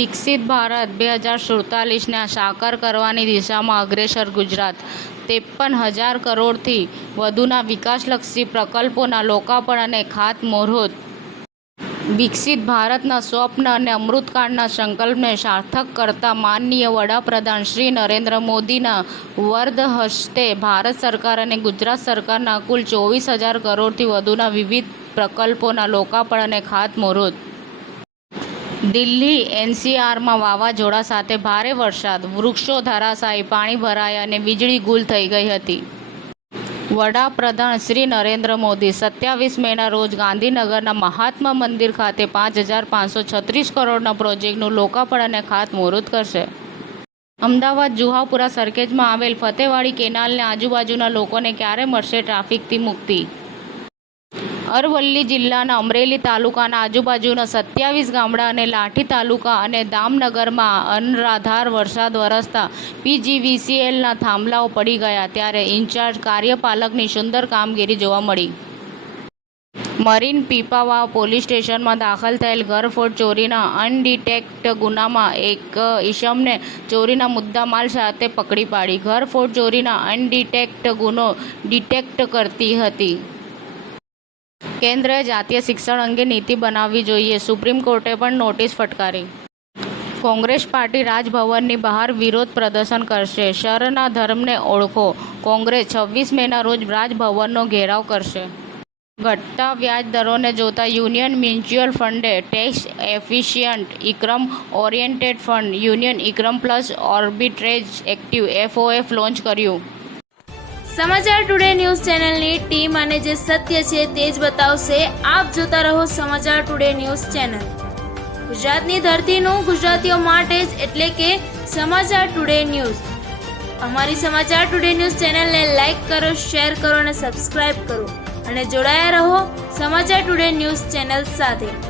વિકસિત ભારત 2047ને સાકાર કરવાની દિશામાં અગ્રેસર ગુજરાત 53,000 કરોડથી વધુના વિકાસલક્ષી પ્રકલ્પોના લોકાર્પણ અને ખાતમુહૂર્ત. વિકસિત ભારતના સ્વપ્ન અને અમૃતકાળના સંકલ્પને સાર્થક કરતા માનનીય વડાપ્રધાન શ્રી નરેન્દ્ર મોદીના વરદ હસ્તે ભારત સરકાર અને ગુજરાત સરકારના કુલ 24,000 કરોડથી વધુના વિવિધ પ્રકલ્પોના લોકાર્પણ અને ખાતમુહૂર્ત. દિલ્હી એનસીઆરમાં વાવાઝોડા સાથે ભારે વરસાદ, વૃક્ષો ધરાશાયી, પાણી ભરાયા અને વીજળી ગુલ થઈ ગઈ હતી. વડાપ્રધાન શ્રી નરેન્દ્ર મોદી 27 મેના રોજ ગાંધીનગરના મહાત્મા મંદિર ખાતે 5,536 કરોડના પ્રોજેક્ટનું લોકાર્પણ અને ખાતમુહૂર્ત કરશે. અમદાવાદ જુહાપુરા સર્કિટમાં આવેલ ફતેવાડી કેનાલને આજુબાજુના લોકોને ક્યારે મળશે ટ્રાફિકથી મુક્તિ? અરવલ્લી જિલ્લાના અમરેલી તાલુકાના આજુબાજુના 27 ગામડા અને લાઠી તાલુકા અને દામનગરમાં અનરાધાર વરસાદ વરસતા પીજીવીસીએલના થાંભલાઓ પડી ગયા ત્યારે ઇન્ચાર્જ કાર્યપાલકની સુંદર કામગીરી જોવા મળી. મરીન પીપાવાવ પોલીસ સ્ટેશનમાં દાખલ થયેલ ઘરફોડ ચોરીના અનડિટેક્ટ ગુનામાં એક ઈસમને ચોરીના મુદ્દામાલ સાથે પકડી પાડી. ઘરફોડ ચોરીના અનડિટેક્ટ ગુનો ડિટેક્ટ કરતી હતી. કેન્દ્રએ જાતીય શિક્ષણ અંગે નીતિ બનાવવી જોઈએ, સુપ્રીમ કોર્ટે પણ નોટિસ ફટકારી. કોંગ્રેસ પાર્ટી રાજભવનની બહાર વિરોધ પ્રદર્શન કરશે. શરના ધર્મને ઓળખો. કોંગ્રેસ 26 મેના રોજ રાજભવનનો ઘેરાવ કરશે. ઘટતા વ્યાજ દરોને જોતા યુનિયન મ્યુચ્યુઅલ ફંડે tax efficient income oriented fund union income plus arbitrage active FOF launch કર્યું. સમાચાર ટુડે ન્યૂઝ ચેનલની ટીમ અને જે સત્ય છે તે જ બતાવશે. આપ જોતા રહો સમાચાર ટુડે ન્યૂઝ ચેનલ. ગુજરાતની ધરતીનું ગુજરાતીઓ માટે જ, એટલે કે સમાચાર ટુડે ન્યૂઝ. અમારી સમાચાર ટુડે ન્યૂઝ ચેનલને લાઈક કરો, શેર કરો અને સબસ્ક્રાઇબ કરો અને જોડાયા રહો સમાચાર ટુડે ન્યૂઝ ચેનલ સાથે.